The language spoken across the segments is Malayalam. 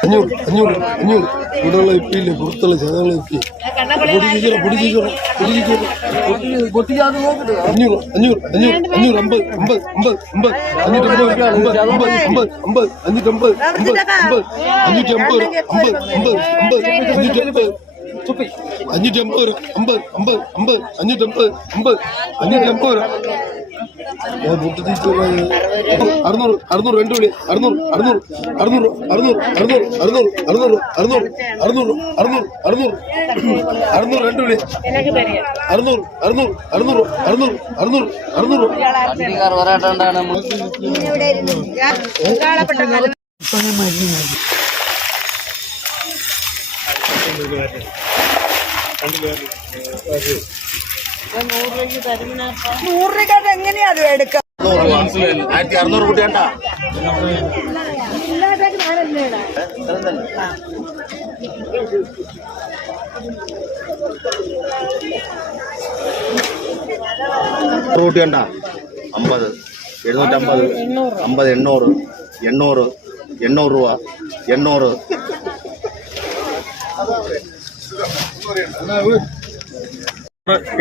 അഞ്ഞൂറ് അഞ്ഞൂറ് അഞ്ഞൂറ്. ഇവിടെയുള്ള ഇപ്പിയില്ലേ പുറത്തുള്ള ജനങ്ങളെ ഇപ്പി പൊടിച്ചിക്കണം പൊടിച്ചിക്കണം പൊടിച്ചിക്കണം പൊട്ടിക്കാതെ നോക്കട്ടെ. അഞ്ഞൂറ് അഞ്ഞൂറ് അഞ്ഞൂറ് അഞ്ഞൂറ് അമ്പത് അമ്പത് അമ്പത് അമ്പത് അഞ്ഞൂറ്റമ്പത് അമ്പത് അമ്പത് അമ്പത് അമ്പത് അഞ്ഞൂറ്റമ്പത് അമ്പത് അമ്പത് അഞ്ഞൂറ്റമ്പത് അമ്പത് അമ്പത് അമ്പത് അഞ്ഞൂറ്റമ്പത് അഞ്ഞൂറ്റി അമ്പത് രൂപ അമ്പത് അമ്പത് അമ്പത് അഞ്ഞൂറ്റമ്പത് അമ്പത് അഞ്ഞൂറ്റി അമ്പത് രൂപ അറുന്നൂറ് അറുന്നൂറ് രണ്ട് വിളി അറുന്നൂറ് അറുന്നൂറ് അറുന്നൂറ് അറുന്നൂറ് അറുന്നൂറ് അറുന്നൂറ് അറുന്നൂറ് അറുന്നൂറ് അറുന്നൂറ് അറുന്നൂറ് അറുന്നൂറ് അറുന്നൂറ് രണ്ട് വിളി അറുന്നൂറ് അറുന്നൂറ് അറുന്നൂറ് അറുന്നൂറ് അറുന്നൂറ് അറുന്നൂറ് വണ്ടിക്കാർ വരാട്ടുണ്ടാണ് നൂറ് രൂപ എങ്ങനെയാ അത് എടുക്കുക ആയിരത്തി അറുന്നൂറ് കൂട്ടി കണ്ടാ കൂട്ടി കണ്ടാ അമ്പത് എഴുന്നൂറ്റമ്പത് അമ്പത് എണ്ണൂറ് എണ്ണൂറ് എണ്ണൂറ് രൂപ എണ്ണൂറ്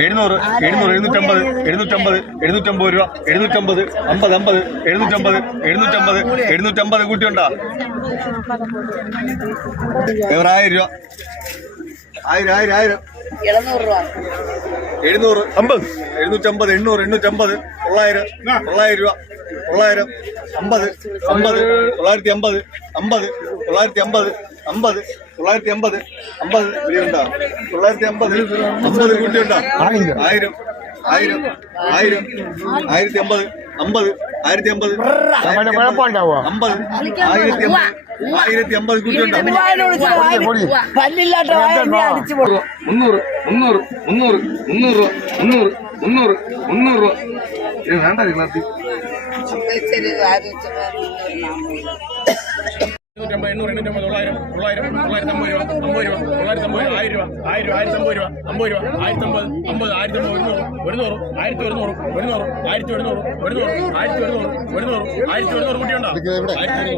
എഴുന്നൂറ് എഴുന്നൂറ് എഴുന്നൂറ്റമ്പത് എഴുന്നൂറ്റമ്പത് എഴുന്നൂറ്റമ്പത് രൂപ എഴുന്നൂറ്റമ്പത് അമ്പത് അമ്പത് എഴുന്നൂറ്റമ്പത് എഴുന്നൂറ്റമ്പത് എഴുന്നൂറ്റമ്പത് കൂട്ടിയുണ്ടോ? എവർ ആയിരം രൂപ? ആയിരം ആയിരം ആയിരം. എഴുന്നൂറ് അമ്പത്. എഴുന്നൂറ്റമ്പത് എണ്ണൂറ് എണ്ണൂറ്റമ്പത് തൊള്ളായിരം തൊള്ളായിരം രൂപ തൊള്ളായിരം അമ്പത് അമ്പത് തൊള്ളായിരത്തി അമ്പത് അമ്പത് തൊള്ളായിരത്തി അമ്പത്. അമ്പത് തൊള്ളായിരത്തി അമ്പത് അമ്പത് വിലയുണ്ടോ. തൊള്ളായിരത്തി അമ്പത് അമ്പത് കൂട്ടിയുണ്ടോ ആയിരം ആയിരം ആയിരം ആയിരത്തി അമ്പത് അമ്പത് ആയിരത്തി അമ്പത് അമ്പത് ആയിരത്തി ആയിരത്തി അമ്പത് കൂട്ടിയുണ്ടോ. പല്ലില്ലാത്ത വായ എന്നെ അടിച്ചു പൊടും മുന്നൂറ് മുന്നൂറ് മുന്നൂറ് മുന്നൂറ് രൂപ മുന്നൂറ് മുന്നൂറ് മുന്നൂറ്. രൂപ ഇത് വേണ്ട ക്ലാസ്സിൽ എണ്ണൂറ്റമ്പത് എണ്ണൂറ് എണ്ണൂറ്റമ്പത് തൊള്ളായിരം തൊള്ളായിരം തൊള്ളായിരത്തി അമ്പത് രൂപ അമ്പത് രൂപ തൊള്ളായിരത്തി അമ്പത് ആയിരം രൂപ ആയിരം ആയിരത്തി അമ്പത് രൂപ അമ്പത് രൂപ ആയിരത്തി അമ്പത് അമ്പത് ആയിരത്തി അമ്പത് ഒരുന്നൂറ് ഒരുന്നൂറ് ആയിരത്തി ഒരുന്നൂറ് ഒരുന്നൂറ് ആയിരത്തി ഒരുന്നൂറ് ഒരുന്നൂറ് ആയിരത്തി ഒരുന്നൂറ് ഒരുന്നൂറ് ആയിരത്തി ഒരുന്നൂറ് കുട്ടിയുണ്ടോ ആയിരത്തി